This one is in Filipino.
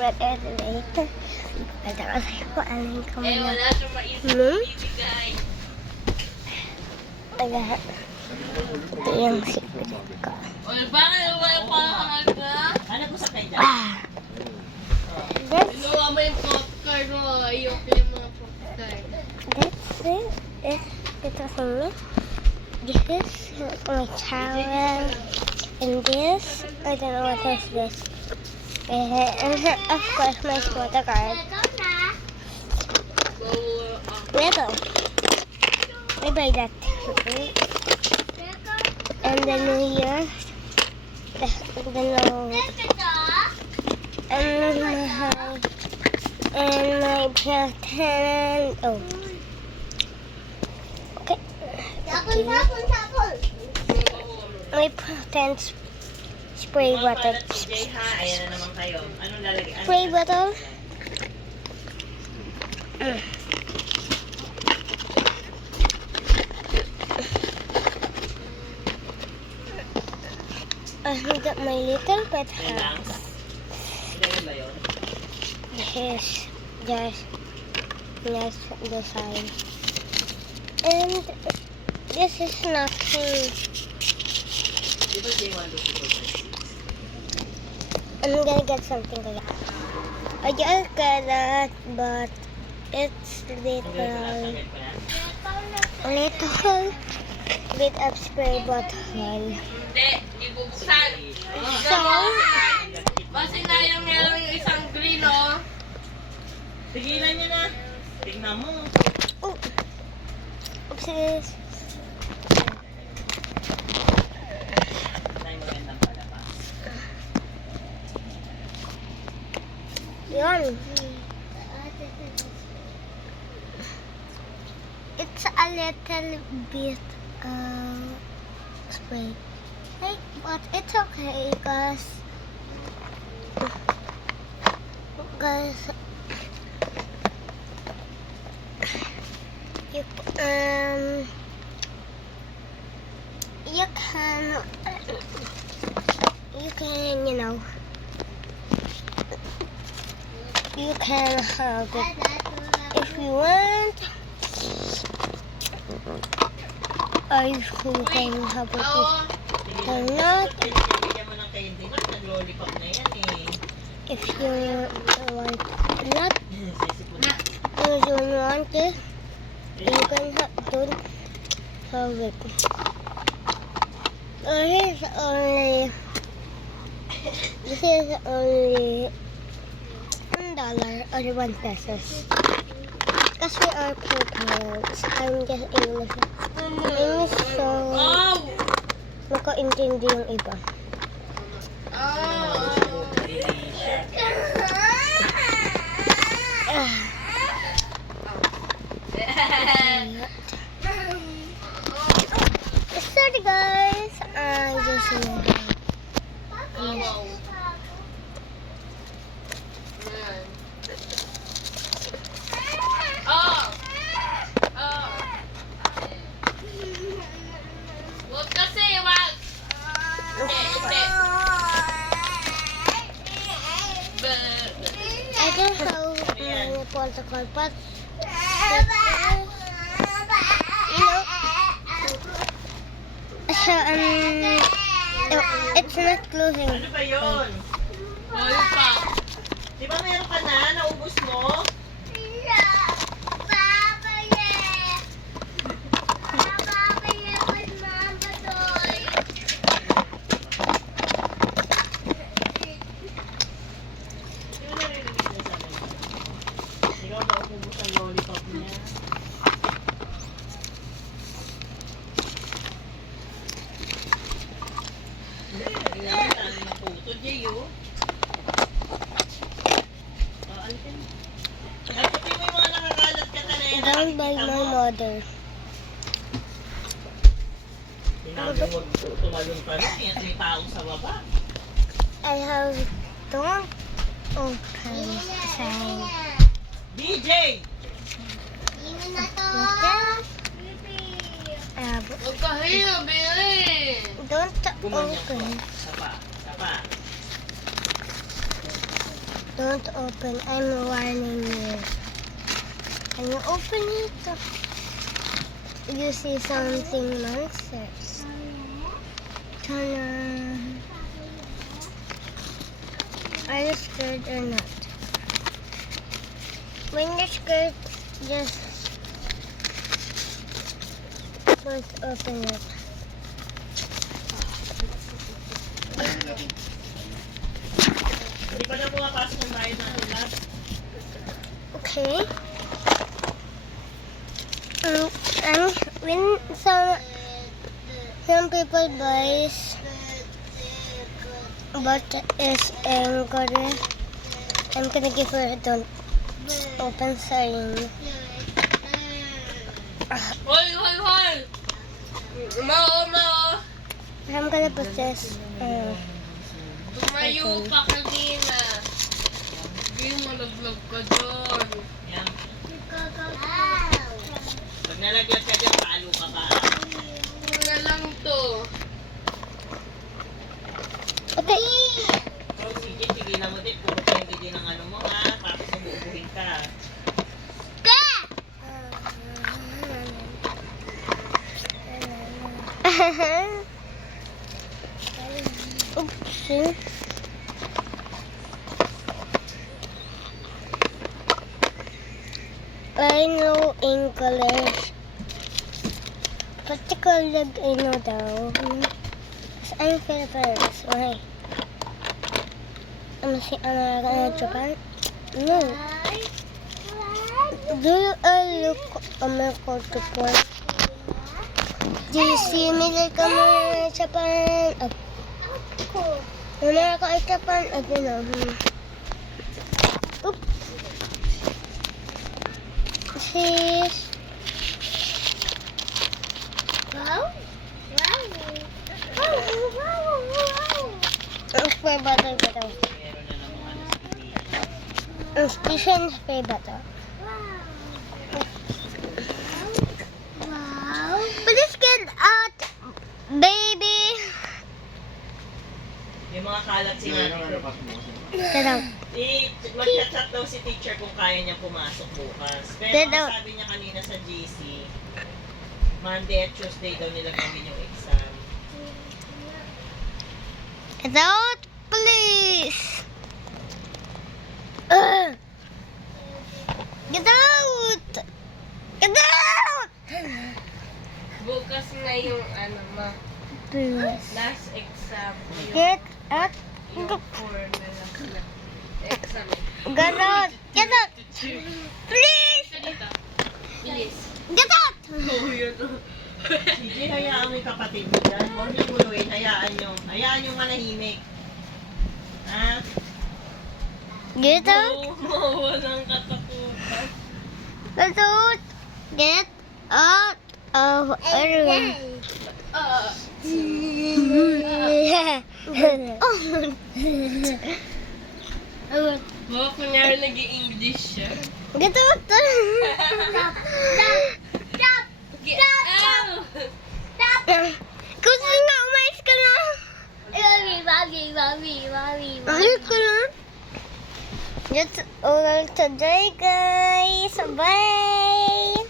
but later. Ito kasi ko aling ko Eh, muna. wala siyang maisip ibigay. Ito yung secret ko. O, bakit wala pa ang ka? Ano po sa kanya? That's Ginawa mo yung popcorn mo. Ayoko yung mga popcorn. it. Ito sa inyo. This is my towel. And this, I don't know what is this. And of course my photo card. Lego. I buy that too. And then here, the note. And my pretend. Oh. Okay. My pretend spray bottle. TJ ha, ayan na naman kayo. Anong lalagay? Spray bottle. I got my little pet house. Ganyan ba yun? Yes, just the sign. And this is nothing. Di ba J1 I'm gonna get something like that. I just got that, but it's little bit of spray bottle. Hindi, ibubuksan. So, Kasi na yung meron yung isang green, oh. Tigilan nyo na. Tingnan mo. oh, oopsies. Ay, magandang pala pa. Yun. It's a little bit spray. Hey, but it's okay because you you can have it if you want. Or you can have it Oo. or not. Bigyan mo ng candy na. Nag-lollipop na yan eh. If you want not, Sisipon na. you don't want it, you can don't have it. This is only $1 or 1 pesos. Because we are poor parents, I'm just English. English, so Oh! makaintindi yung iba. Oh! Sorry guys, I just know. Oh! Oh! Oh! Wag kasi, wag! Hindi. I don't have my protocol, but so it's not closing. Ano ba yun? Lollipop. Di ba meron ka na? Naubos mo? Di ba narinig na sa amin? Ikaw ba ubos ang lollipop niya? Hindi, ilang talo ng puto, Jay, oh. Alvin. Alvin, mo yung mga nakakalat ka na yan. Down by my mother. Sinabi mo tumalon pa rin, kaya may taong sa baba. I have don't open sign. DJ! Huwag ka hiyo, Billy. Don't Gumanyan ko. open. Sapa, sapa. Don't open. I'm warning you. Can you open it? You see something monsters. Ta-da. Are you scared or not? When you're scared, just don't open it. Hindi pa na pumapasok ang bayan natin lahat. Okay. And when some people buys but is angry, I'm gonna give her a don't open sign. Hoy, hoy, hoy! Mao! I'm gonna put this. Tumayo pa kanina. Hindi mo laglag ka dyan. Yan. Pag nalaglag ka dyan, paalo ka pa. Ano na lang to? Okay. So, sige, tigilan mo din. Pupunta din ang ano mo ha. Tapos umuubuhin ka. Oops. I know English. Particularly I know though. Because I'm Philippines. Why? I'm Japan. No. Do you look America Japan? Do you see me like America Japan? America or Japan? I don't know. Oops. Sis. Wow. Spray bottle ko daw. Meron na ng mga nasibili. Station spray bottle. Wow. Please get out, baby. Yung mga kalat sinabi ko. Get out. Mag-chat daw si teacher kung kaya niya pumasok bukas. Pero Get ang out. sabi niya kanina sa GC, Monday at Tuesday daw nila gawin yung exam. Get out, please. Get out. Get out. Bukas na yung ano ma. Please. Last exam. Get out. Yung 4 na lang na exam. Get out. Get out. Please. Ika dito. Bilis. Get out. Oh, yun. CJ, hayaan mo yung kapatid mo dyan. Huwag niyo guluhin. Hayaan niyo. Hayaan niyo manahimik. Ha? Get out. Mawalang katakutan. Get out. Get out of our room. Baka kunyari nag-i-English siya. Get out. Get out! Gusto nga, umayos ka na. Umayos ka na. That's all today, guys. Bye.